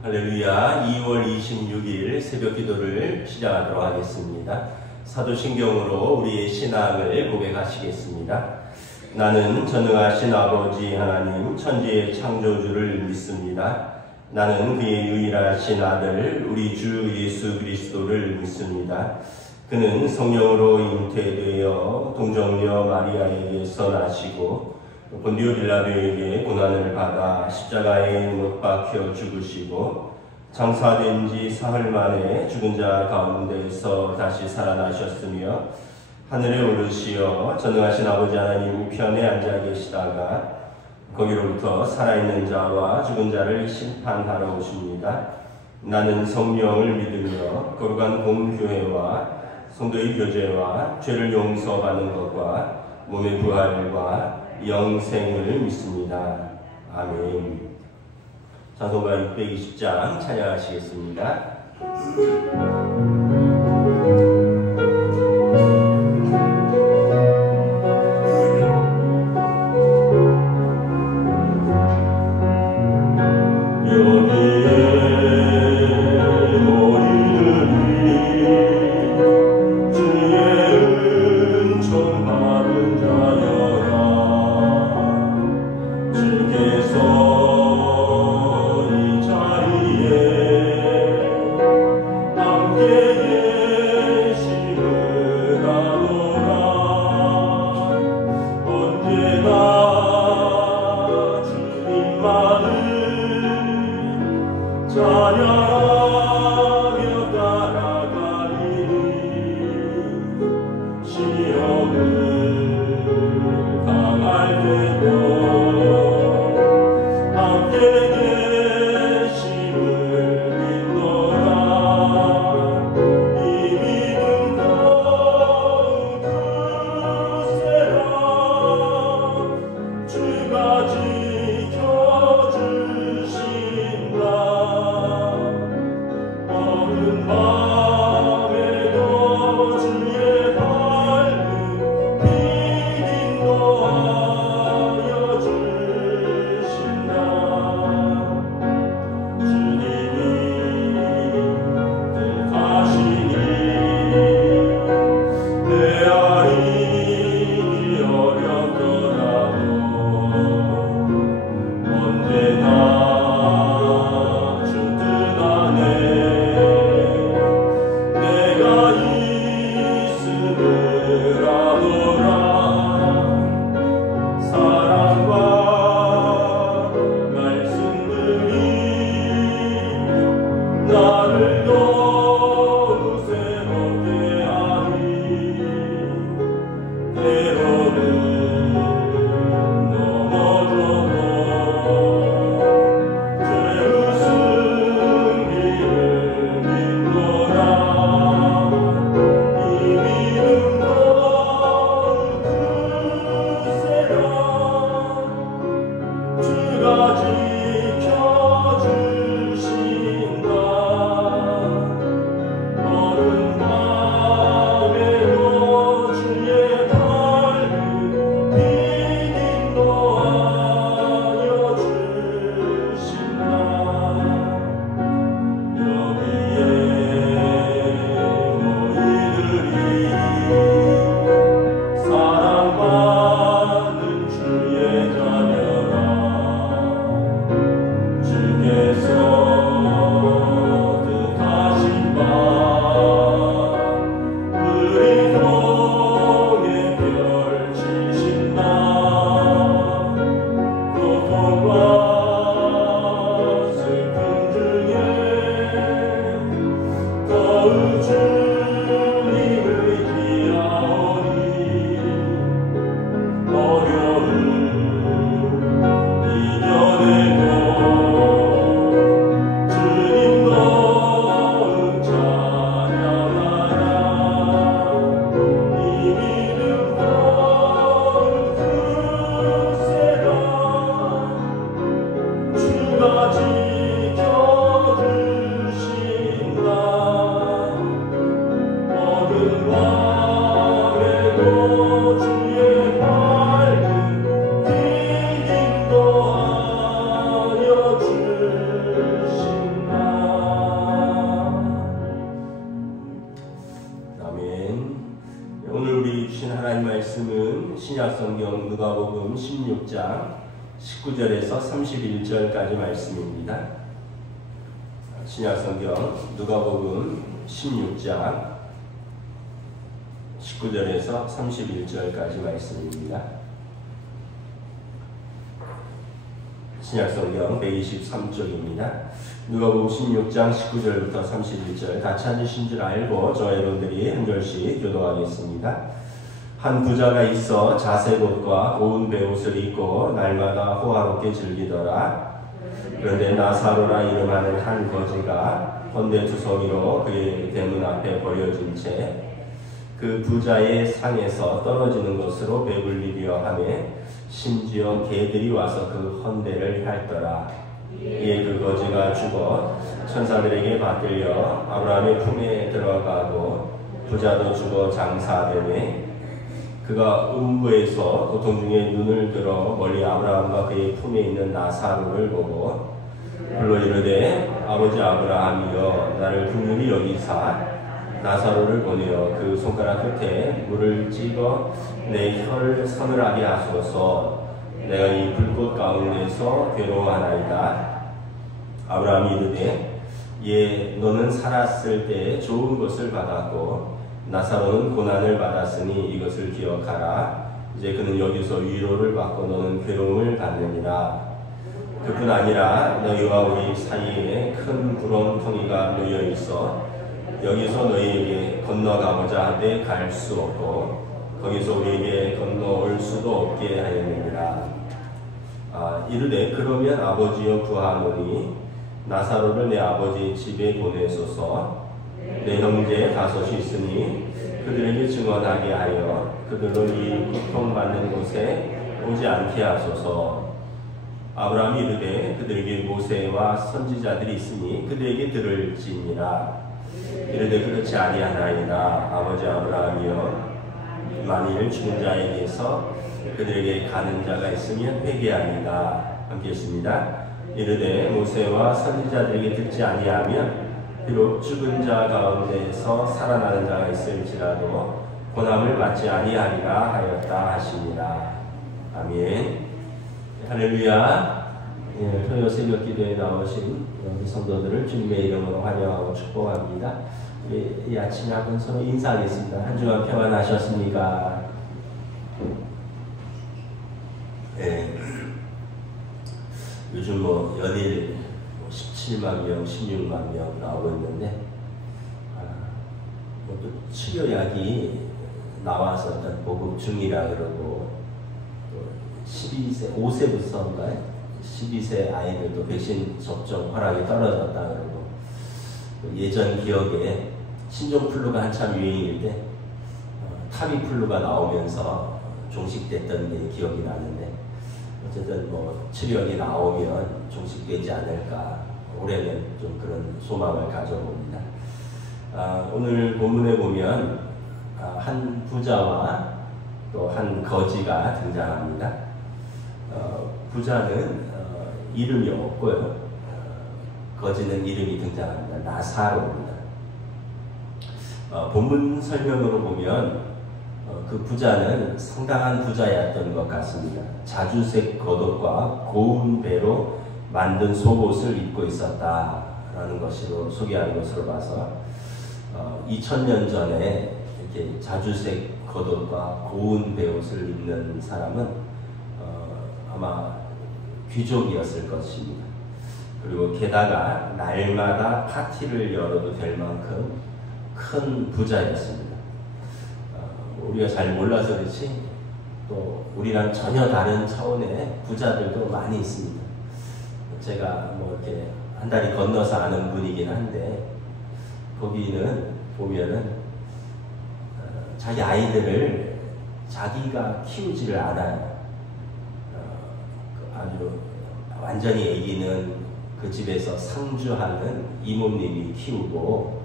할렐루야. 2월 26일 새벽 기도를 시작하도록 하겠습니다. 사도신경으로 우리의 신앙을 고백하시겠습니다. 나는 전능하신 아버지 하나님 천지의 창조주를 믿습니다. 나는 그의 유일하신 아들 우리 주 예수 그리스도를 믿습니다. 그는 성령으로 잉태되어 동정녀 마리아에게서 나시고 본디오 빌라도에게 고난을 받아 십자가에 못 박혀 죽으시고 장사된 지 사흘 만에 죽은 자 가운데서 다시 살아나셨으며 하늘에 오르시어 전능하신 아버지 하나님 편에 앉아 계시다가 거기로부터 살아있는 자와 죽은 자를 심판하러 오십니다. 나는 성령을 믿으며 거룩한 공교회와 성도의 교제와 죄를 용서받는 것과 몸의 부활과 영생을 믿습니다. 아멘. 찬송가 620장 찬양하시겠습니다. 신약성경 누가복음 16장 19절에서 31절까지 말씀입니다. 신약성경 누가복음 16장 19절에서 31절까지 말씀입니다. 신약성경 123쪽입니다. 누가복음 16장 19절부터 31절 다 찾으신 줄 알고 저와 여러분들이 한 절씩 교독하겠습니다. 한 부자가 있어 자색 옷과 고운 베옷을 입고 날마다 호화롭게 즐기더라. 그런데 나사로라 이름하는 한 거지가 헌데 투성이로 그의 대문 앞에 버려진 채 그 부자의 상에서 떨어지는 것으로 배불리려 하매 심지어 개들이 와서 그 헌데를 핥더라. 이에 그 거지가 죽어 천사들에게 받들려 아브라함의 품에 들어가고 부자도 죽어 장사되매 그가 음부에서 고통 중에 눈을 들어 멀리 아브라함과 그의 품에 있는 나사로를 보고 불러 이르되 아버지 아브라함이여 나를 긍휼히 여기사 나사로를 보내어 그 손가락 끝에 물을 찍어 내 혀를 서늘하게 하소서. 내가 이 불꽃 가운데서 괴로워하나이다. 아브라함이 이르되 예 너는 살았을 때 좋은 것을 받았고 나사로는 고난을 받았으니 이것을 기억하라. 이제 그는 여기서 위로를 받고 너는 괴로움을 받느니라. 그뿐 아니라 너희와 우리 사이에 큰 구렁텅이가 놓여 있어 여기서 너희에게 건너가고자 하되 갈 수 없고 거기서 우리에게 건너올 수도 없게 하였느니라. 이르되 그러면 아버지여 구하노니 나사로를 내 아버지 집에 보내소서. 내 형제 다섯이 있으니 그들에게 증언하게 하여 그들로 이 고통받는 곳에 오지 않게 하소서. 아브라함이 이르되 그들에게 모세와 선지자들이 있으니 그들에게 들을지니라. 이르되 그렇지 아니하나이다. 아버지 아브라함이여 만일 죽은 자에게서 그들에게 가는 자가 있으면 회개하리이다. 함께 했습니다. 이르되 모세와 선지자들에게 듣지 아니하면 비록 죽은 자 가운데에서 살아나는 자가 있을지라도 고난을 받지 아니하리라 하였다 하시니라. 아멘. 할렐루야. 토요 새벽 기도에 나오신 우리 성도들을 주님의 이름으로 환영하고 축복합니다. 이 아침에 한번 서로 인사하겠습니다. 한 주간 평안하셨습니까? 요즘 연일 17만 명, 16만 명 나오고 있는데 또 치료약이 나와서 일단 보급 중이라 그러고 또 12세, 5세부터인가요? 12세 아이들도 백신 접종 허락이 떨어졌다 그러고 예전 기억에 신종플루가 한참 유행일 때 타비플루가 나오면서 종식됐던 게 기억이 나는데 어쨌든 치료약이 나오면 종식되지 않을까 올해는 좀 그런 소망을 가져봅니다. 오늘 본문에 보면 한 부자와 또 한 거지가 등장합니다. 부자는 이름이 없고요. 거지는 이름이 등장합니다. 나사로입니다. 본문 설명으로 보면 그 부자는 상당한 부자였던 것 같습니다. 자주색 겉옷과 고운 배로 만든 속옷을 입고 있었다라는 것으로 소개하는 것으로 봐서 2000년 전에 이렇게 자주색 겉옷과 고운 배옷을 입는 사람은 아마 귀족이었을 것입니다. 그리고 게다가 날마다 파티를 열어도 될 만큼 큰 부자였습니다. 우리가 잘 몰라서 그렇지 또 우리랑 전혀 다른 차원의 부자들도 많이 있습니다. 제가 이렇게 한 다리 건너서 아는 분이긴 한데 거기는 보면은 자기 아이들을 자기가 키우지를 않아요. 아주 완전히 아기는 그 집에서 상주하는 이모님이 키우고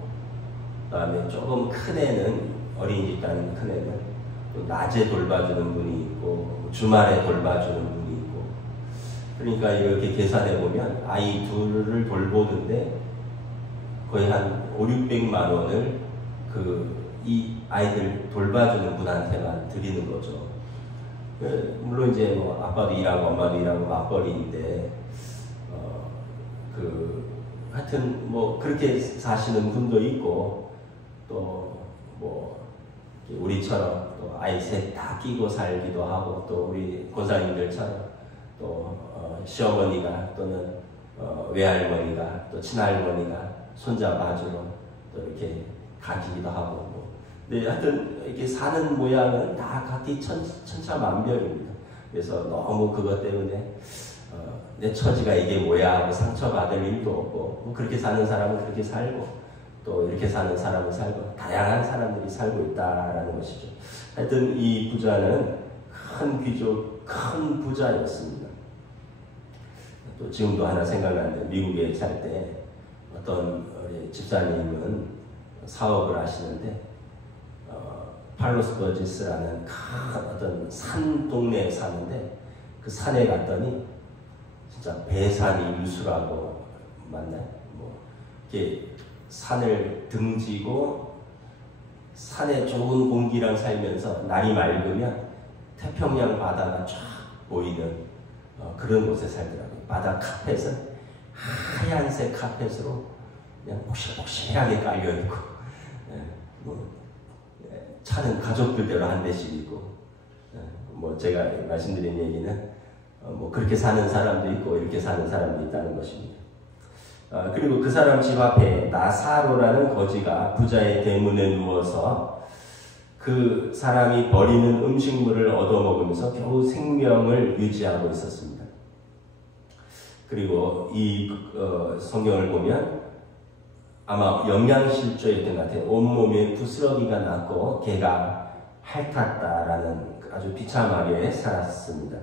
그다음에 조금 큰 애는 어린이집 가는 큰 애는 또 낮에 돌봐주는 분이 있고 주말에 돌봐주는 분이 있고 그러니까 이렇게 계산해 보면 아이 둘을 돌보는데 거의 한 500~600만 원을 이 아이들 돌봐주는 분한테만 드리는 거죠. 물론 이제 뭐 아빠도 일하고 엄마도 일하고 맞벌이인데 하여튼 뭐 그렇게 사시는 분도 있고 또 뭐 우리처럼 또 아이 셋 다 끼고 살기도 하고 또 우리 권사님들처럼 또 시어머니가 또는 외할머니가 또 친할머니가 손자 봐주러 또 이렇게 가기도 하고 뭐. 근데 하여튼 이렇게 사는 모양은 다 각기 천차만별입니다. 그래서 너무 그것 때문에 내 처지가 이게 뭐야 하고 상처받을 일도 없고 뭐 그렇게 사는 사람은 그렇게 살고 또 이렇게 사는 사람은 살고 다양한 사람들이 살고 있다라는 것이죠. 하여튼 이 부자는 큰 귀족, 큰 부자였습니다. 또 지금도 하나 생각나는데 미국에 살 때 어떤 우리 집사님은 사업을 하시는데 팔로스 버지스라는 큰 어떤 산 동네에 사는데 그 산에 갔더니 진짜 배산이 유수라고 맞나요? 뭐 이렇게 산을 등지고 산에 좋은 공기랑 살면서 날이 맑으면 태평양 바다가 쫙 보이는 그런 곳에 살더라고요. 바다 카펫은 하얀색 카펫으로 그냥 폭실폭실하게 깔려있고 차는 가족들대로 한 대씩 있고 뭐 제가 말씀드린 얘기는 뭐 그렇게 사는 사람도 있고 이렇게 사는 사람도 있다는 것입니다. 그리고 그 사람 집 앞에 나사로라는 거지가 부자의 대문에 누워서 그 사람이 버리는 음식물을 얻어먹으면서 겨우 생명을 유지하고 있었습니다. 그리고 이 성경을 보면 아마 영양실조였던 것 같아요. 온몸에 부스러기가 났고 개가 핥았다라는 아주 비참하게 살았습니다.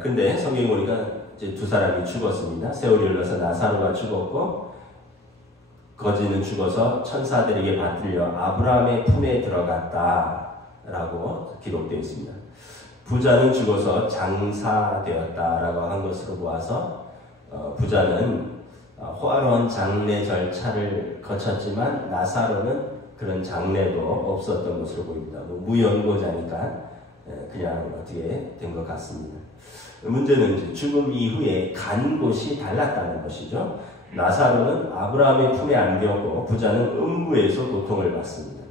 근데 성경에 보니까 이제 두 사람이 죽었습니다. 세월이 흘러서 나사로가 죽었고 거지는 죽어서 천사들에게 받들려 아브라함의 품에 들어갔다라고 기록되어 있습니다. 부자는 죽어서 장사되었다라고 한 것으로 보아서 부자는 호화로운 장례 절차를 거쳤지만 나사로는 그런 장례도 없었던 것으로 보입니다. 뭐 무연고자니까 그냥 어떻게 된 것 같습니다. 문제는 이제 죽음 이후에 간 곳이 달랐다는 것이죠. 나사로는 아브라함의 품에 안겼고 부자는 음부에서 고통을 받습니다.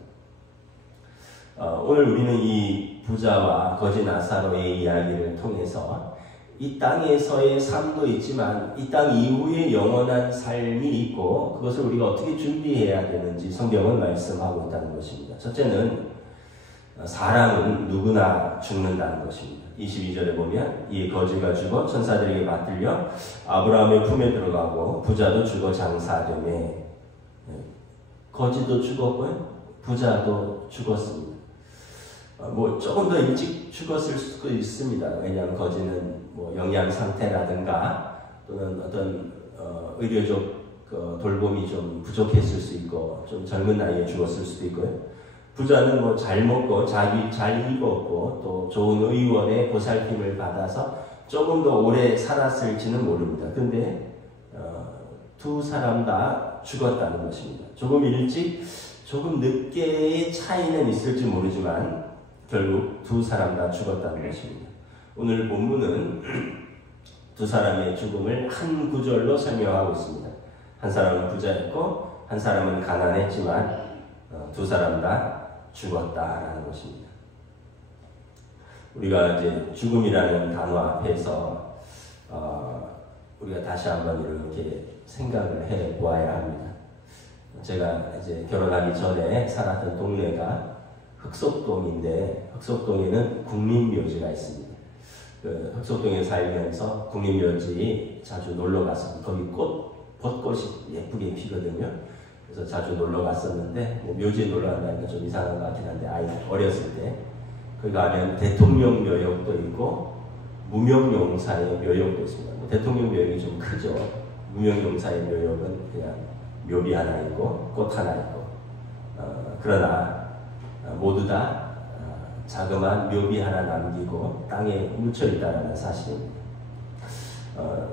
오늘 우리는 이 부자와 거지 나사로의 이야기를 통해서 이 땅에서의 삶도 있지만 이 땅 이후의 영원한 삶이 있고 그것을 우리가 어떻게 준비해야 되는지 성경은 말씀하고 있다는 것입니다. 첫째는 사람은 누구나 죽는다는 것입니다. 22절에 보면 이 거지가 죽어 천사들에게 받들려 아브라함의 품에 들어가고 부자도 죽어 장사되매. 거지도 죽었고요. 부자도 죽었습니다. 뭐 조금 더 일찍 죽었을 수도 있습니다. 왜냐하면 거지는 뭐 영양 상태라든가 또는 어떤 의료적 돌봄이 좀 부족했을 수 있고 좀 젊은 나이에 죽었을 수도 있고요. 부자는 뭐 잘 먹고 잘 입었고 또 좋은 의원의 보살핌을 받아서 조금 더 오래 살았을지는 모릅니다. 근데 두 사람 다 죽었다는 것입니다. 조금 일찍 조금 늦게의 차이는 있을지 모르지만 결국 두 사람 다 죽었다는 것입니다. 오늘 본문은 두 사람의 죽음을 한 구절로 설명하고 있습니다. 한 사람은 부자였고 한 사람은 가난했지만 두 사람 다 죽었다라는 것입니다. 우리가 이제 죽음이라는 단어 앞에서 우리가 다시 한번 이렇게 생각을 해 보아야 합니다. 제가 이제 결혼하기 전에 살았던 동네가 흑석동인데 흑석동에는 국립묘지가 있습니다. 그 흑석동에 살면서 국립묘지 자주 놀러 갔습니다. 거기 벚꽃이 예쁘게 피거든요. 그래서 자주 놀러 갔었는데 뭐 묘지에 놀러 간다니까 좀 이상한 것 같긴 한데 어렸을 때 거기 가면 대통령 묘역도 있고 무명용사의 묘역도 있습니다. 뭐 대통령 묘역이 좀 크죠. 무명용사의 묘역은 그냥 묘비 하나 있고 꽃 하나 있고 그러나 모두 다 자그마한 묘비 하나 남기고 땅에 묻혀 있다는 사실입니다.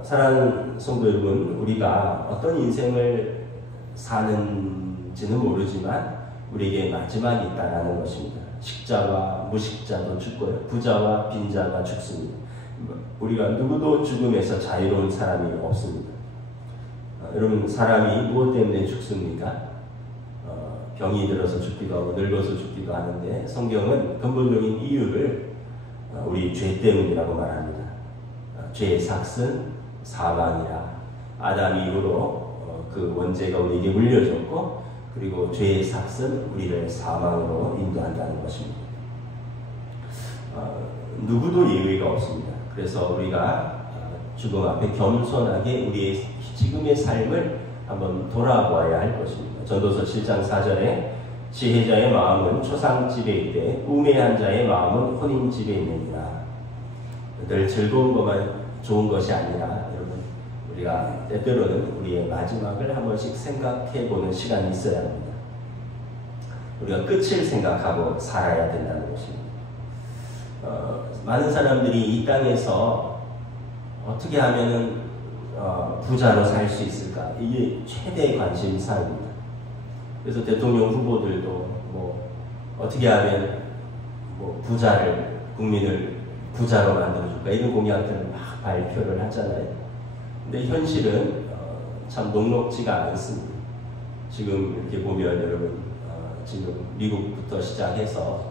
사랑하는 성도 여러분, 우리가 어떤 인생을 사는지는 모르지만 우리에게 마지막이 있다는 것입니다. 식자와 무식자도 죽고요. 부자와 빈자가 죽습니다. 우리가 누구도 죽음에서 자유로운 사람이 없습니다. 여러분, 사람이 무엇 때문에 죽습니까? 병이 들어서 죽기도 하고 늙어서 죽기도 하는데 성경은 근본적인 이유를 우리 죄 때문이라고 말합니다. 죄의 삭은 사망이라. 아담 이후로 그 원죄가 우리에게 물려졌고, 그리고 죄의 삭은 우리를 사망으로 인도한다는 것입니다. 누구도 예외가 없습니다. 그래서 우리가 죽음 앞에 겸손하게 우리의 지금의 삶을 한번 돌아보아야 할 것입니다. 전도서 7장 4절에 지혜자의 마음은 초상집에 있되 우매한 자의 마음은 혼인집에 있느니라. 늘 즐거운 것만 좋은 것이 아니라 여러분, 우리가 때때로는 우리의 마지막을 한 번씩 생각해보는 시간이 있어야 합니다. 우리가 끝을 생각하고 살아야 된다는 것입니다. 많은 사람들이 이 땅에서 어떻게 하면은 부자로 살 수 있을까? 이게 최대의 관심사입니다. 그래서 대통령 후보들도 뭐 어떻게 하면 뭐 국민을 부자로 만들어줄까? 이런 공약들을 막 발표를 하잖아요. 근데 현실은 참 녹록지가 않습니다. 지금 이렇게 보면 여러분, 지금 미국부터 시작해서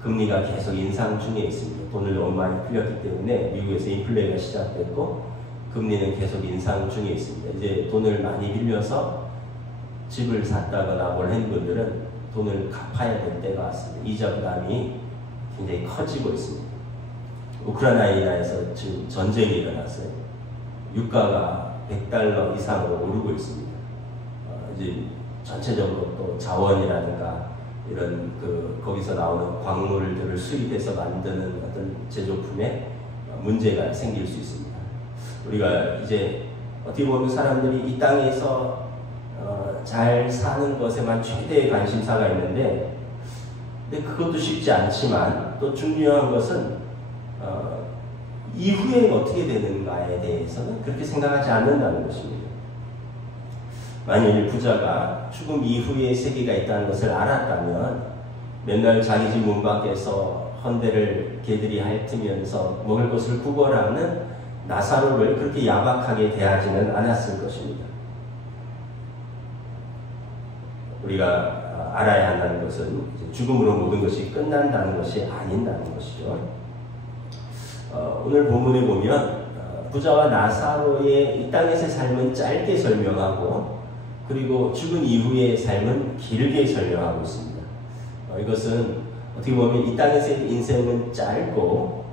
금리가 계속 인상 중에 있습니다. 돈을 너무 많이 풀렸기 때문에 미국에서 인플레가 시작됐고 금리는 계속 인상 중에 있습니다. 이제 돈을 많이 빌려서 집을 샀다거나 뭘 한 분들은 돈을 갚아야 될 때가 왔습니다. 이자 부담이 굉장히 커지고 있습니다. 우크라이나에서 지금 전쟁이 일어났어요. 유가가 $100 이상으로 오르고 있습니다. 이제 전체적으로 또 자원이라든가 이런 거기서 나오는 광물들을 수입해서 만드는 어떤 제조품에 문제가 생길 수 있습니다. 우리가 이제 어떻게 보면 사람들이 이 땅에서 잘 사는 것에만 최대의 관심사가 있는데, 근데 그것도 쉽지 않지만 또 중요한 것은 이후에 어떻게 되는가에 대해서는 그렇게 생각하지 않는다는 것입니다. 만일 부자가 죽음 이후의 세계가 있다는 것을 알았다면 맨날 자기 집 문 밖에서 헌대를 개들이 핥으면서 먹을 것을 구걸하는 나사로를 그렇게 야박하게 대하지는 않았을 것입니다. 우리가 알아야 한다는 것은 죽음으로 모든 것이 끝난다는 것이 아닌다는 것이죠. 오늘 본문에 보면 부자와 나사로의 이 땅에서의 삶은 짧게 설명하고, 그리고 죽은 이후의 삶은 길게 설명하고 있습니다. 이것은 어떻게 보면 이 땅에서의 인생은 짧고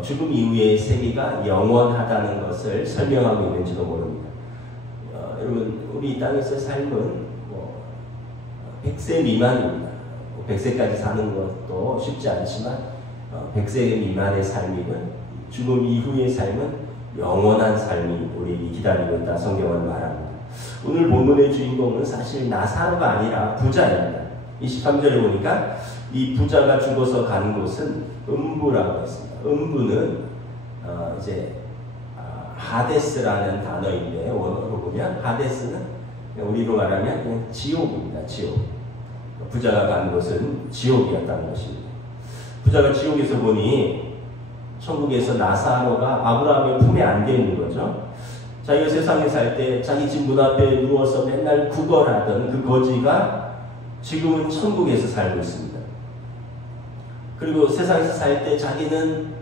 죽음 이후의 세계가 영원하다는 것을 설명하고 있는지도 모릅니다. 여러분, 우리 이 땅에서의 삶은 100세 미만입니다. 100세까지 사는 것도 쉽지 않지만 100세 미만의 삶이면 죽음 이후의 삶은 영원한 삶이 우리에게 기다리고 있다 성경은 말합니다. 오늘 본문의 주인공은 사실 나사로가 아니라 부자입니다. 23절에 보니까 이 부자가 죽어서 간 곳은 음부라고 했습니다. 음부는 이제 하데스라는 단어인데, 원어로 보면 하데스는 우리로 말하면 그냥 지옥입니다. 지옥. 부자가 간 곳은 지옥이었다는 것입니다. 부자가 지옥에서 보니 천국에서 나사로가 아브라함의 품에 안겨 있는 거죠. 자기가 세상에 살 때 자기 집 문 앞에 누워서 맨날 구걸하던 그 거지가 지금은 천국에서 살고 있습니다. 그리고 세상에서 살 때 자기는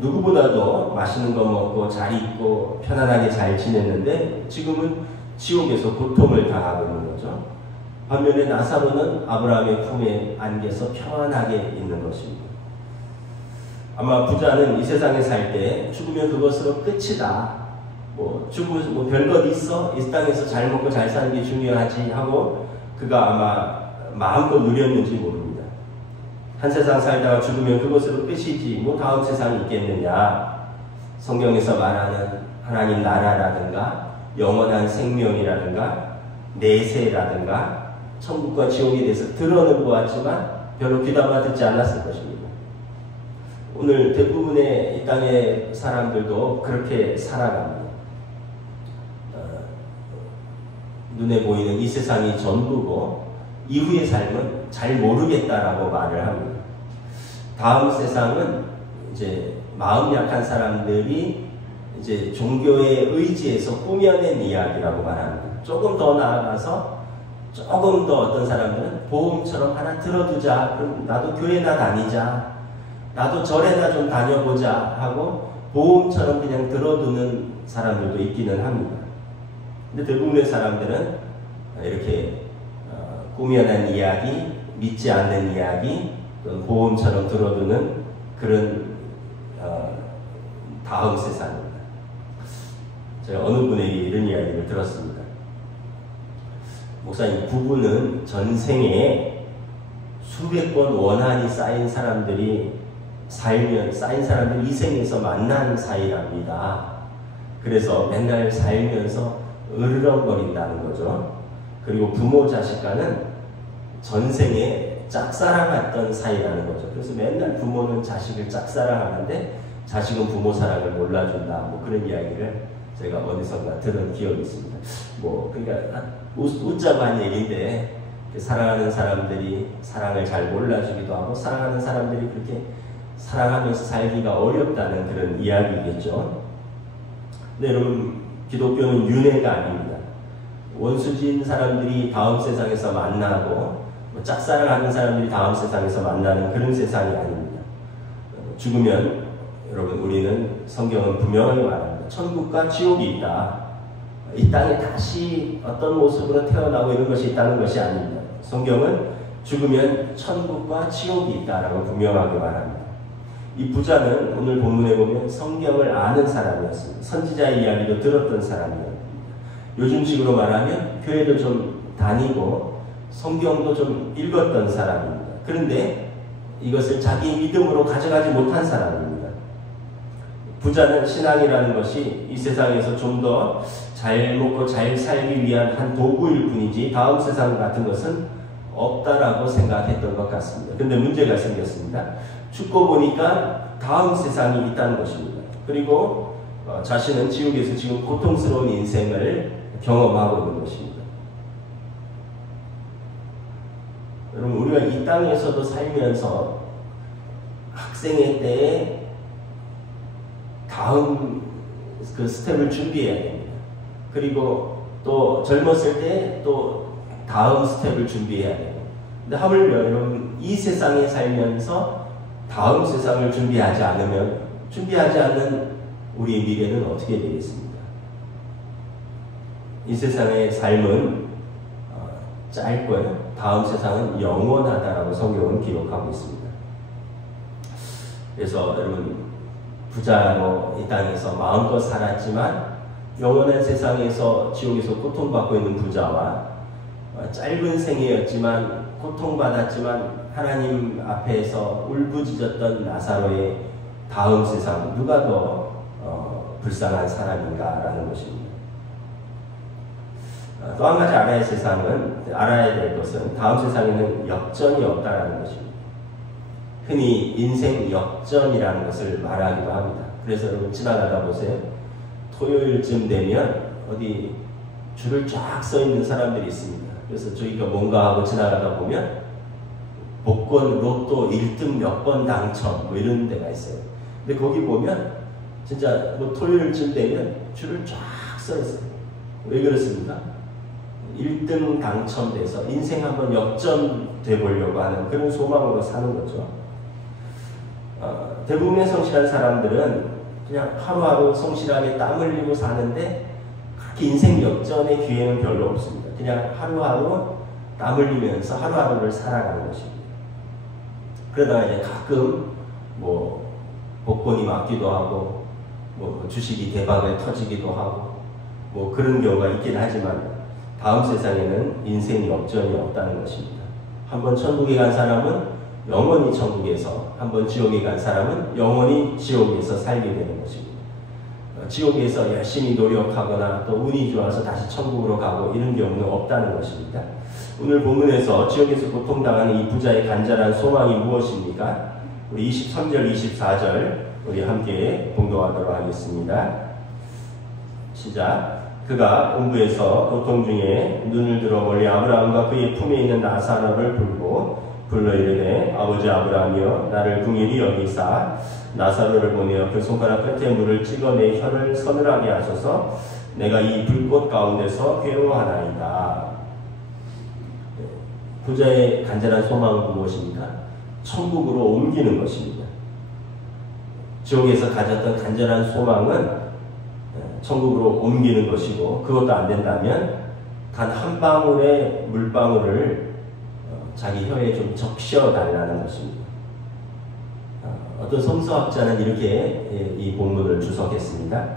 누구보다도 맛있는 거 먹고 잘 입고 편안하게 잘 지냈는데 지금은 지옥에서 고통을 당하고 있는 거죠. 반면에 나사로는 아브라함의 품에 안겨서 평안하게 있는 것입니다. 아마 부자는 이 세상에 살 때 죽으면 그것으로 끝이다. 죽으면 별것 있어? 이 땅에서 잘 먹고 잘 사는 게 중요하지 하고 그가 아마 마음껏 누렸는지 모릅니다. 한 세상 살다가 죽으면 그것으로 끝이지 뭐 다음 세상이 있겠느냐. 성경에서 말하는 하나님 나라라든가 영원한 생명이라든가 내세라든가 천국과 지옥에 대해서 들어는 보았지만 별로 귀담아 듣지 않았을 것입니다. 오늘 대부분의 이 땅의 사람들도 그렇게 살아갑니다. 눈에 보이는 이 세상이 전부고 이후의 삶은 잘 모르겠다라고 말을 합니다. 다음 세상은 이제 마음 약한 사람들이 이제 종교의 의지에서 꾸며낸 이야기라고 말합니다. 조금 더 나아가서 조금 더 어떤 사람들은 보험처럼 하나 들어두자. 그럼 나도 교회나 다니자. 나도 절에나 좀 다녀보자 하고 보험처럼 그냥 들어두는 사람들도 있기는 합니다. 근데 대부분의 사람들은 이렇게 꾸며낸 이야기, 믿지 않는 이야기, 보험처럼 들어두는 그런 다음 세상입니다. 제가 어느 분에게 이런 이야기를 들었습니다. 목사님, 부부는 전생에 수백 번 원한이 쌓인 사람들이 쌓인 사람들이 이 생에서 만난 사이랍니다. 그래서 맨날 살면서 으르렁거린다는 거죠. 그리고 부모 자식과는 전생에 짝사랑했던 사이라는 거죠. 그래서 맨날 부모는 자식을 짝사랑하는데 자식은 부모 사랑을 몰라준다. 뭐 그런 이야기를 제가 어디선가 들은 기억이 있습니다. 뭐 그러니까 웃자고 한 얘기인데 사랑하는 사람들이 사랑을 잘 몰라주기도 하고 사랑하는 사람들이 그렇게 사랑하면서 살기가 어렵다는 그런 이야기겠죠. 근데 여러분, 기독교는 윤회가 아닙니다. 원수진 사람들이 다음 세상에서 만나고 짝사랑하는 사람들이 다음 세상에서 만나는 그런 세상이 아닙니다. 죽으면 여러분, 우리는 성경은 분명하게 말합니다. 천국과 지옥이 있다. 이 땅에 다시 어떤 모습으로 태어나고 이런 것이 있다는 것이 아닙니다. 성경은 죽으면 천국과 지옥이 있다라고 분명하게 말합니다. 이 부자는 오늘 본문에 보면 성경을 아는 사람이었습니다. 선지자의 이야기도 들었던 사람이었습니다. 요즘식으로 말하면 교회도 좀 다니고 성경도 좀 읽었던 사람입니다. 그런데 이것을 자기 믿음으로 가져가지 못한 사람입니다. 부자는 신앙이라는 것이 이 세상에서 좀 더 잘 먹고 잘 살기 위한 한 도구일 뿐이지 다음 세상 같은 것은 없다라고 생각했던 것 같습니다. 그런데 문제가 생겼습니다. 죽고 보니까 다음 세상이 있다는 것입니다. 그리고 자신은 지옥에서 지금 고통스러운 인생을 경험하고 있는 것입니다. 여러분, 우리가 이 땅에서도 살면서 학생의 때에 다음 그 스텝을 준비해야 됩니다. 그리고 또 젊었을 때 또 다음 스텝을 준비해야 돼요. 근데 하물며 여러분, 이 세상에 살면서 다음 세상을 준비하지 않는 우리의 미래는 어떻게 되겠습니까? 이 세상의 삶은 짧고요. 다음 세상은 영원하다라고 성경은 기록하고 있습니다. 그래서 여러분, 부자로 이 땅에서 마음껏 살았지만 영원한 세상에서 지옥에서 고통받고 있는 부자와 짧은 생애였지만 고통받았지만 하나님 앞에서 울부짖었던 나사로의 다음 세상, 누가 더 불쌍한 사람인가라는 것입니다. 또 한 가지 알아야 될 것은 다음 세상에는 역전이 없다라는 것입니다. 흔히 인생 역전이라는 것을 말하기도 합니다. 그래서 여러분, 지나가다 보세요. 토요일쯤 되면 어디 줄을 쫙 서 있는 사람들이 있습니다. 그래서 저희가 뭔가 하고 지나가다 보면 복권, 로또 1등 몇 번 당첨 뭐 이런 데가 있어요. 근데 거기 보면 진짜 뭐 토요일쯤 되면 줄을 쫙 서 있어요. 왜 그렇습니까? 1등 당첨돼서 인생 한번 역전돼 보려고 하는 그런 소망으로 사는 거죠. 대부분의 성실한 사람들은 그냥 하루하루 성실하게 땀 흘리고 사는데 그렇게 인생 역전의 기회는 별로 없습니다. 그냥 하루하루 땀 흘리면서 하루하루를 살아가는 것입니다. 그러다가 이제 가끔 뭐 복권이 맞기도 하고 뭐 주식이 대박에 터지기도 하고 뭐 그런 경우가 있긴 하지만 다음 세상에는 인생 역전이 없다는 것입니다. 한번 천국에 간 사람은 영원히 천국에서, 한번 지옥에 간 사람은 영원히 지옥에서 살게 되는 것입니다. 지옥에서 열심히 노력하거나 또 운이 좋아서 다시 천국으로 가고 이런 경우는 없다는 것입니다. 오늘 본문에서 지옥에서 고통당하는 이 부자의 간절한 소망이 무엇입니까? 우리 23절, 24절 우리 함께 봉독하도록 하겠습니다. 시작. 그가 음부에서 고통 중에 눈을 들어 멀리 아브라함과 그의 품에 있는 나사로를 불러 이르되 아버지 아브라함이여 나를 긍휼히 여기사 나사로를 보내어 그 손가락 끝에 물을 찍어 내 혀를 서늘하게 하소서 내가 이 불꽃 가운데서 괴로워하나이다. 부자의 간절한 소망은 무엇입니까? 천국으로 옮기는 것입니다. 지옥에서 가졌던 간절한 소망은 천국으로 옮기는 것이고 그것도 안 된다면 단 한 방울의 물방울을 자기 혀에 좀 적셔 달라는 것입니다. 어떤 성서학자는 이렇게 이 본문을 주석했습니다.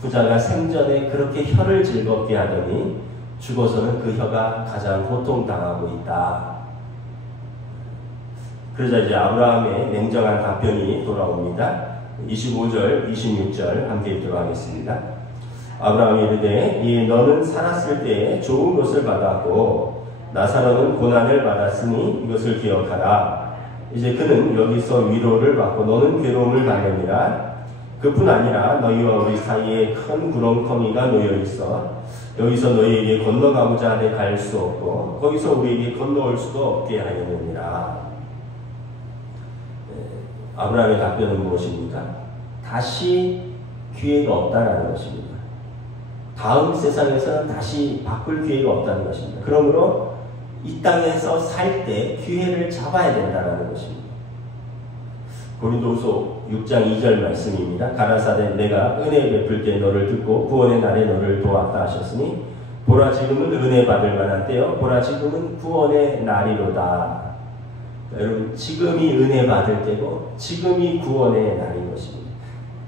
부자가 생전에 그렇게 혀를 즐겁게 하더니 죽어서는 그 혀가 가장 고통당하고 있다. 그러자 이제 아브라함의 냉정한 답변이 돌아옵니다. 25절, 26절 함께 읽도록 하겠습니다. 아브라함이 이르되 너는 살았을 때에 좋은 것을 받았고 나사로는 고난을 받았으니 이것을 기억하라. 이제 그는 여기서 위로를 받고 너는 괴로움을 받느니라. 그뿐 아니라 너희와 우리 사이에 큰 구렁텅이가 놓여 있어 여기서 너희에게 건너가고자 하되 갈 수 없고 거기서 우리에게 건너올 수도 없게 하였느니라. 아브라함의 답변은 무엇입니까? 다시 기회가 없다는 것입니다. 다음 세상에서는 다시 바꿀 기회가 없다는 것입니다. 그러므로 이 땅에서 살 때 기회를 잡아야 된다는 것입니다. 고린도후서 6장 2절 말씀입니다. 가라사대 내가 은혜 베풀 때 너를 듣고 구원의 날에 너를 도왔다 하셨으니 보라 지금은 은혜 받을 만한 때요 보라 지금은 구원의 날이로다. 여러분 지금이 은혜 받을 때고 지금이 구원의 날인 것입니다.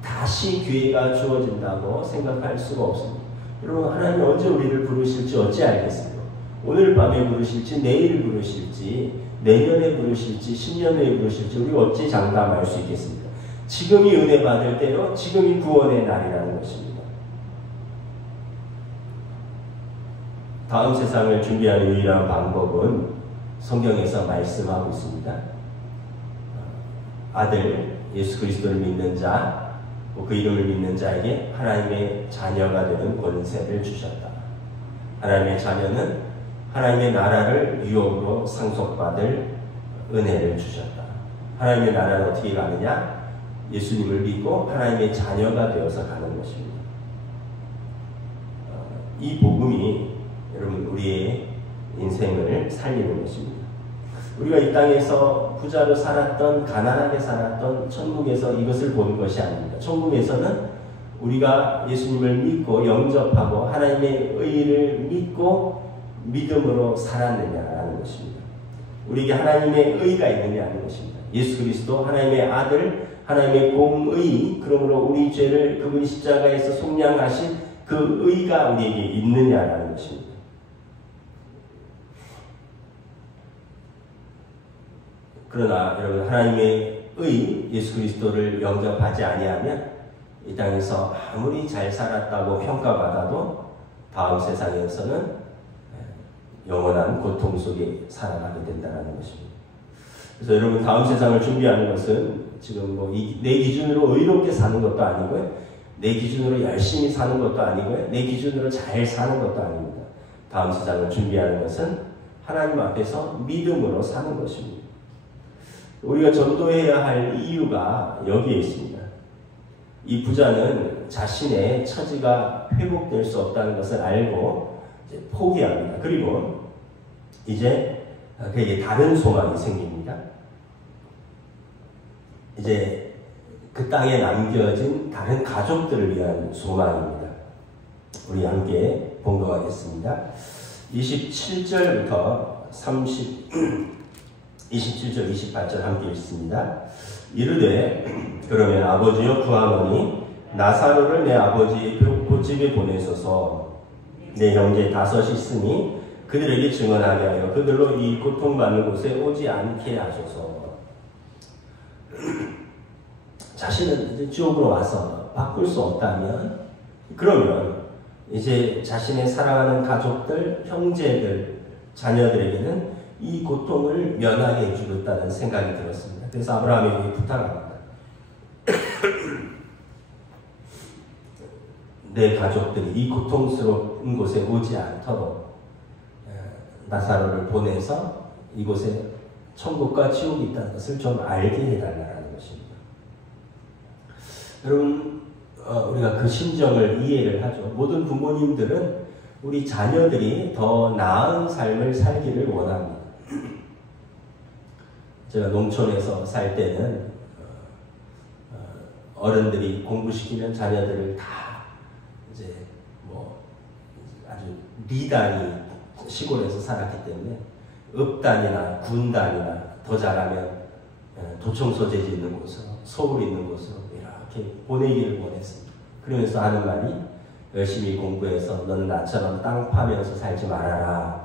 다시 기회가 주어진다고 생각할 수가 없습니다. 여러분 하나님이 언제 우리를 부르실지 어찌 알겠습니까? 오늘 밤에 부르실지 내일 부르실지 내년에 부르실지 10년 후에 부르실지 우리가 어찌 장담할 수 있겠습니까? 지금이 은혜 받을 때요 지금이 구원의 날이라는 것입니다. 다음 세상을 준비하는 유일한 방법은 성경에서 말씀하고 있습니다. 아들 예수 그리스도를 믿는 자, 그 이름을 믿는 자에게 하나님의 자녀가 되는 권세를 주셨다. 하나님의 자녀는 하나님의 나라를 유업으로 상속받을 은혜를 주셨다. 하나님의 나라는 어떻게 가느냐? 예수님을 믿고 하나님의 자녀가 되어서 가는 것입니다. 이 복음이 여러분 우리의 인생을 살리는 것입니다. 우리가 이 땅에서 부자로 살았던 가난하게 살았던 천국에서 이것을 보는 것이 아닙니다. 천국에서는 우리가 예수님을 믿고 영접하고 하나님의 의를 믿고 믿음으로 살았느냐라는 것입니다. 우리에게 하나님의 의가 있느냐는 것입니다. 예수 그리스도 하나님의 아들 하나님의 공의 그러므로 우리 죄를 그분이 십자가에서 속량하신 그 의가 우리에게 있느냐라는 것입니다. 그러나 여러분 하나님의 의 예수 그리스도를 영접하지 아니하면 이 땅에서 아무리 잘 살았다고 평가받아도 다음 세상에서는 영원한 고통 속에 살아가게 된다는 것입니다. 그래서 여러분 다음 세상을 준비하는 것은 지금 내 기준으로 의롭게 사는 것도 아니고요. 내 기준으로 열심히 사는 것도 아니고요. 내 기준으로 잘 사는 것도 아닙니다. 다음 세상을 준비하는 것은 하나님 앞에서 믿음으로 사는 것입니다. 우리가 전도해야 할 이유가 여기에 있습니다. 이 부자는 자신의 처지가 회복될 수 없다는 것을 알고 이제 포기합니다. 그리고 이제 그에게 다른 소망이 생깁니다. 이제 그 땅에 남겨진 다른 가족들을 위한 소망입니다. 우리 함께 봉독하겠습니다. 27절부터 27절 28절 함께 읽습니다. 이르되 그러면 아버지여 구하노니 나사로를 내 아버지의 보집에 보내소서. 내 형제 5이 있으니 그들에게 증언하게 하여 그들로 이 고통받는 곳에 오지 않게 하소서. 자신은 이제 지옥으로 와서 바꿀 수 없다면 그러면 이제 자신의 사랑하는 가족들, 형제들, 자녀들에게는 이 고통을 면하게 해주겠다는 생각이 들었습니다. 그래서 아브라함에게 부탁합니다. 내 가족들이 이 고통스러운 곳에 오지 않도록 나사로를 보내서 이곳에 천국과 지옥이 있다는 것을 좀 알게 해달라는 것입니다. 여러분, 우리가 그 심정을 이해를 하죠. 모든 부모님들은 우리 자녀들이 더 나은 삶을 살기를 원합니다. 제가 농촌에서 살 때는 어른들이 공부시키면 자녀들을 다 이제 뭐 아주 리단이 시골에서 살았기 때문에 읍단이나 군단이나 더 잘하면 도청 소재지 있는 곳으로, 서울 있는 곳으로 이렇게 보내기를 원했습니다. 그러면서 하는 말이 열심히 공부해서 넌 나처럼 땅 파면서 살지 말아라.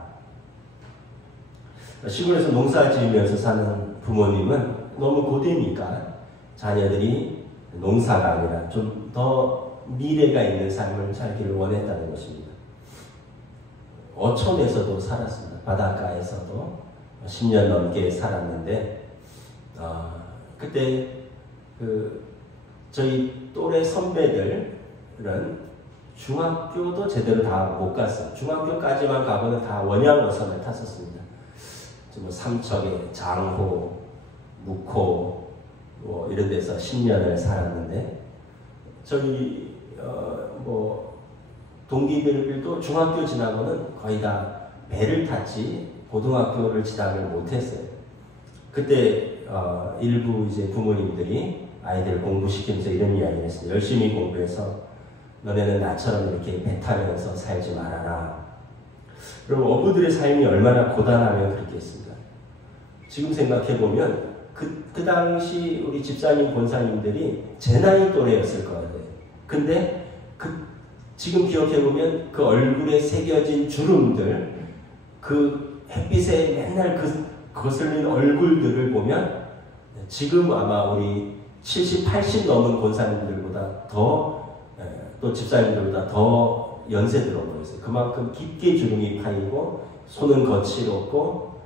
시골에서 농사 지으면서 사는 부모님은 너무 고되니까 자녀들이 농사가 아니라 좀 더 미래가 있는 삶을 살기를 원했다는 것입니다. 어촌에서도 살았습니다. 바닷가에서도 10년 넘게 살았는데 그때 저희 또래 선배들은 중학교도 제대로 다 못 갔어요. 중학교까지만 가고는 다 원양어선을 탔었습니다. 뭐 삼척에 장호, 묵호 뭐 이런 데서 10년을 살았는데 저희 동기들도 중학교 지나고는 거의 다 배를 탔지 고등학교를 진학을 못했어요. 그때 일부 이제 부모님들이 아이들 공부시키면서 이런 이야기를 했어요. 열심히 공부해서 너네는 나처럼 이렇게 배 타면서 살지 말아라. 그럼 어부들의 삶이 얼마나 고단하면 그렇겠습니까? 지금 생각해보면 그 당시 우리 집사님, 권사님들이 제 나이 또래였을 거예요. 근데 지금 기억해보면 그 얼굴에 새겨진 주름들, 그 햇빛에 맨날 거슬린 얼굴들을 보면 지금 아마 우리 70, 80 넘은 권사님들보다 또 집사님들보다 더 연세 들어 보였어요. 그만큼 깊게 주름이 파이고 손은 거칠었고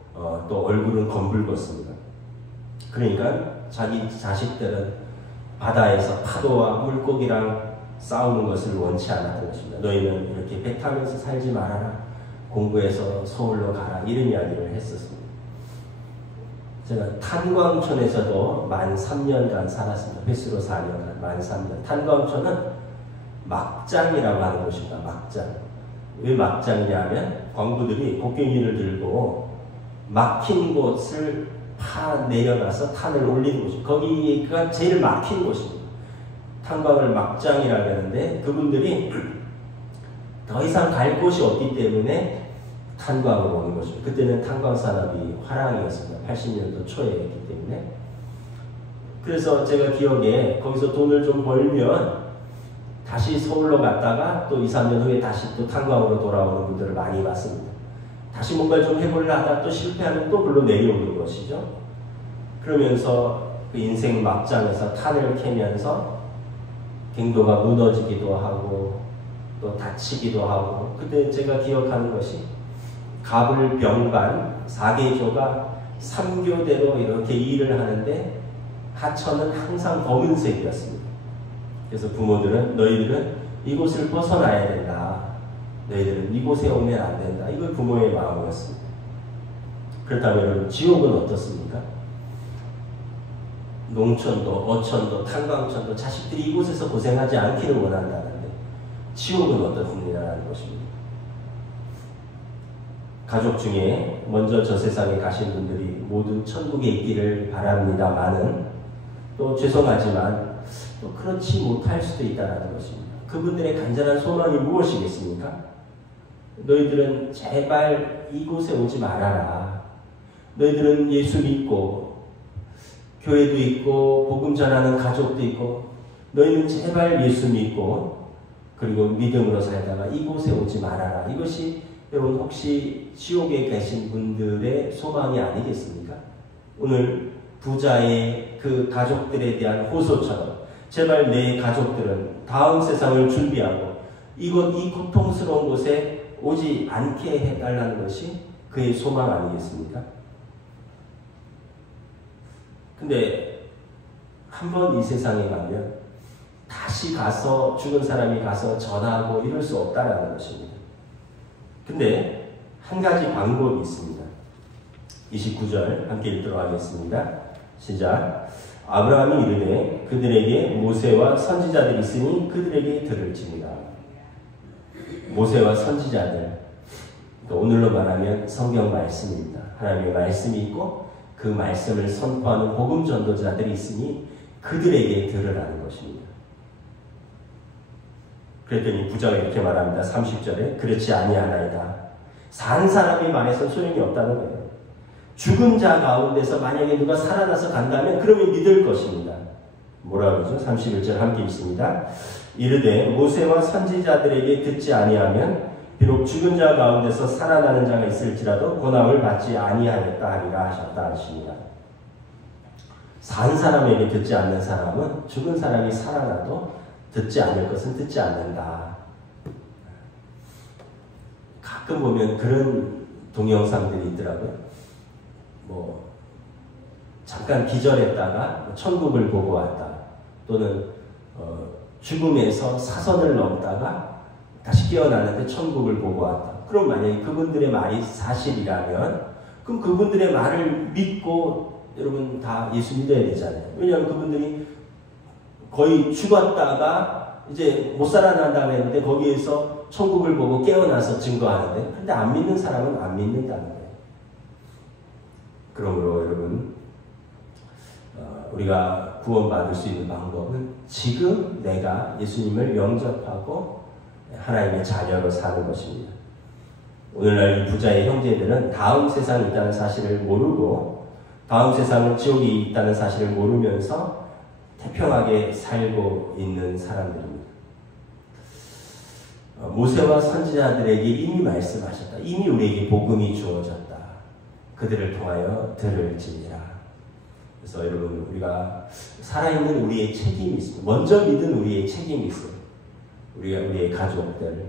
또 얼굴은 검붉었습니다. 그러니까 자기 자식들은 바다에서 파도와 물고기랑 싸우는 것을 원치 않았던 것입니다. 너희는 이렇게 배 타면서 살지 말아라. 공부해서 서울로 가라. 이런 이야기를 했었습니다. 제가 탄광촌에서도 만 3년간 살았습니다. 횟수로 4년간, 만 3년. 탄광촌은 막장이라고 하는 곳입니다. 막장. 왜 막장이냐면 광부들이 곡괭이를 들고 막힌 곳을 파 내려가서 탄을 올리는 곳입니다. 거기가 제일 막힌 곳입니다. 탄광을 막장이라고 하는데 그분들이 더 이상 갈 곳이 없기 때문에 탄광으로 오는 것입니다. 그때는 탄광 산업이 화랑이었습니다. 80년도 초에였기 때문에. 그래서 제가 기억에 거기서 돈을 좀 벌면 다시 서울로 갔다가 또 2, 3년 후에 다시 또 탄광으로 돌아오는 분들을 많이 봤습니다. 다시 뭔가를 좀 해보려 하다 또 실패하면 또 글로 내려오는 것이죠. 그러면서 그 인생 막장에서 탄을 캐면서 갱도가 무너지기도 하고 또 다치기도 하고, 그때 제가 기억하는 것이 갑을 병반 4계조가 3교대로 이렇게 일을 하는데 하천은 항상 검은색이었습니다. 그래서 부모들은 너희들은 이곳을 벗어나야 된다. 너희들은 이곳에 오면 안 된다. 이걸 부모의 마음이었습니다. 그렇다면 여러분, 지옥은 어떻습니까? 농촌도 어촌도 탄광촌도 자식들이 이곳에서 고생하지 않기를 원한다는데 지옥은 어떻느냐는 것입니다. 가족 중에 먼저 저 세상에 가신 분들이 모두 천국에 있기를 바랍니다마는 또 죄송하지만 또 그렇지 못할 수도 있다는 것입니다. 그분들의 간절한 소망이 무엇이겠습니까? 너희들은 제발 이곳에 오지 말아라. 너희들은 예수 믿고 교회도 있고 복음 전하는 가족도 있고 너희는 제발 예수 믿고 그리고 믿음으로 살다가 이곳에 오지 말아라. 이것이 여러분 혹시 지옥에 계신 분들의 소망이 아니겠습니까? 오늘 부자의 그 가족들에 대한 호소처럼 제발 내 가족들은 다음 세상을 준비하고 이 고통스러운 곳에 오지 않게 해달라는 것이 그의 소망 아니겠습니까? 근데 한번 이 세상에 가면 다시 다시 가서 죽은 사람이 가서 전하고 이럴 수 없다라는 것입니다. 근데 한 가지 방법이 있습니다. 29절 함께 읽도록 하겠습니다. 시작. 아브라함이 이르되 그들에게 모세와 선지자들이 있으니 그들에게 들을지니라. 모세와 선지자들, 오늘로 말하면 성경 말씀입니다. 하나님의 말씀이 있고 그 말씀을 선포하는 복음 전도자들이 있으니 그들에게 들으라는 것입니다. 그랬더니 부자가 이렇게 말합니다. 30절에 그렇지 아니하나이다. 산 사람이 말해서 소용이 없다는 거예요. 죽은 자 가운데서 만약에 누가 살아나서 간다면 그러면 믿을 것입니다. 뭐라고 그러죠? 31절 함께 읽습니다. 이르되 모세와 선지자들에게 듣지 아니하면 비록 죽은 자 가운데서 살아나는 자가 있을지라도 고난을 받지 아니하였다 하리라 하셨다 하십니다. 산 사람에게 듣지 않는 사람은 죽은 사람이 살아나도 듣지 않을 것은 듣지 않는다. 가끔 보면 그런 동영상들이 있더라고요. 잠깐 기절했다가 천국을 보고 왔다. 또는 죽음에서 사선을 넘다가 다시 깨어나는데 천국을 보고 왔다. 그럼 만약에 그분들의 말이 사실이라면 그럼 그분들의 말을 믿고 여러분 다 예수 믿어야 되잖아요. 왜냐하면 그분들이 거의 죽었다가 이제 못 살아난다고 했는데 거기에서 천국을 보고 깨어나서 증거하는데 근데 안 믿는 사람은 안 믿는다는 거예요. 그러므로 여러분 우리가 구원받을 수 있는 방법은 지금 내가 예수님을 영접하고 하나님의 자녀로 사는 것입니다. 오늘날 이 부자의 형제들은 다음 세상이 있다는 사실을 모르고 다음 세상은 지옥이 있다는 사실을 모르면서 태평하게 살고 있는 사람들입니다. 모세와 선지자들에게 이미 말씀하셨다. 이미 우리에게 복음이 주어졌다. 그들을 통하여 들을지니라. 그래서 여러분 우리가 살아있는 우리의 책임이 있습니다. 먼저 믿은 우리의 책임이 있어요. 우리의 가족들,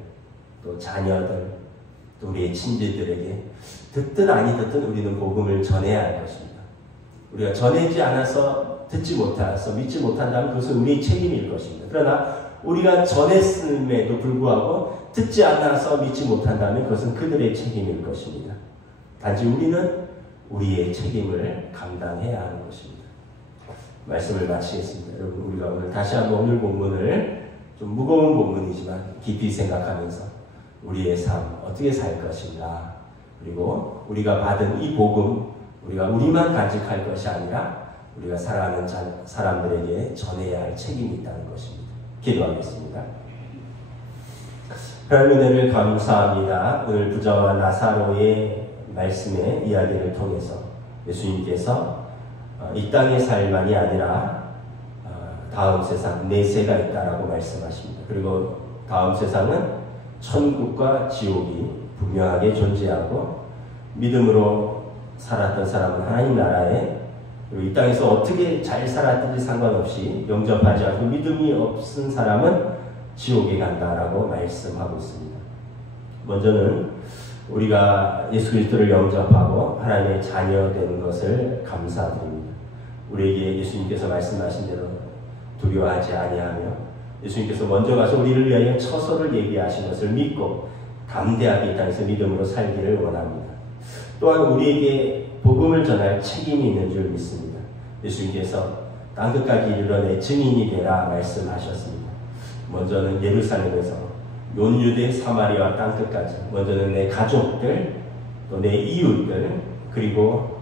또 자녀들, 또 우리의 친지들에게 듣든 아니 듣든 우리는 복음을 전해야 할 것입니다. 우리가 전하지 않아서 듣지 못해서 믿지 못한다면 그것은 우리의 책임일 것입니다. 그러나 우리가 전했음에도 불구하고 듣지 않아서 믿지 못한다면 그것은 그들의 책임일 것입니다. 단지 우리는 우리의 책임을 감당해야 하는 것입니다. 말씀을 마치겠습니다. 여러분 우리가 오늘 다시 한번 오늘 본문을 좀 무거운 본문이지만 깊이 생각하면서 우리의 삶 어떻게 살 것인가, 그리고 우리가 받은 이 복음 우리가 우리만 간직할 것이 아니라 우리가 사랑하는 사람들에게 전해야 할 책임이 있다는 것입니다. 기도하겠습니다. 하나님의 은혜를 감사합니다. 오늘 부자와 나사로의 말씀의 이야기를 통해서 예수님께서 이 땅의 삶만이 아니라 다음 세상 내세가 있다라고 말씀하십니다. 그리고 다음 세상은 천국과 지옥이 분명하게 존재하고 믿음으로 살았던 사람은 하나님 나라에, 그리고 이 땅에서 어떻게 잘 살았든지 상관없이 영접하지 않고 믿음이 없은 사람은 지옥에 간다라고 말씀하고 있습니다. 먼저는 우리가 예수 그리스도를 영접하고 하나님의 자녀 된 것을 감사드립니다. 우리에게 예수님께서 말씀하신 대로 두려워하지 아니하며 예수님께서 먼저 가서 우리를 위하여 처소를 예비하신 것을 믿고 담대하게 이 땅에서 믿음으로 살기를 원합니다. 또한 우리에게 복음을 전할 책임이 있는 줄 믿습니다. 예수님께서 땅끝까지 이르러 내 증인이 되라 말씀하셨습니다. 먼저는 예루살렘에서 논유대 사마리아 땅끝까지, 먼저는 내 가족들, 또 내 이웃들, 그리고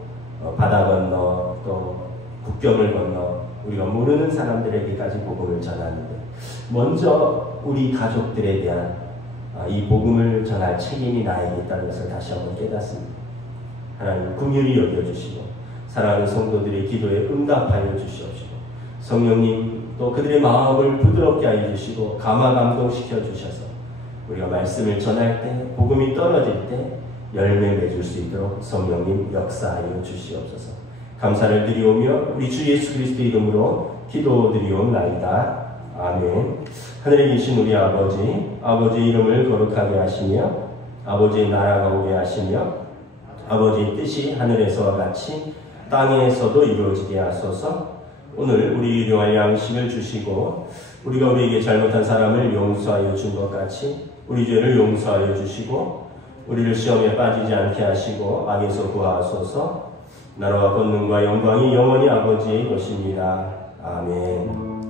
바다 건너 또 국경을 건너 우리가 모르는 사람들에게까지 복음을 전하는데 먼저 우리 가족들에 대한 이 복음을 전할 책임이 나에게 있다는 것을 다시 한번 깨닫습니다. 하나님 긍휼히 여겨주시고 사랑하는 성도들의 기도에 응답하여 주시옵시고 성령님 또 그들의 마음을 부드럽게 하여 주시고 감화감동시켜 주셔서 우리가 말씀을 전할 때 복음이 떨어질 때 열매 맺을 수 있도록 성령님 역사하여 주시옵소서. 감사를 드리오며 우리 주 예수 그리스도 이름으로 기도드리옵나이다. 아멘. 하늘에 계신 우리 아버지, 아버지의 이름을 거룩하게 하시며 아버지의 나라가 오게 하시며 아버지의 뜻이 하늘에서와 같이 땅에서도 이루어지게 하소서. 오늘 우리 일용할 양식을 주시고 우리가 우리에게 잘못한 사람을 용서하여 준 것 같이 우리 죄를 용서하여 주시고 우리를 시험에 빠지지 않게 하시고 악에서 구하소서. 나라와 권능과 영광이 영원히 아버지의 것입니다. 아멘.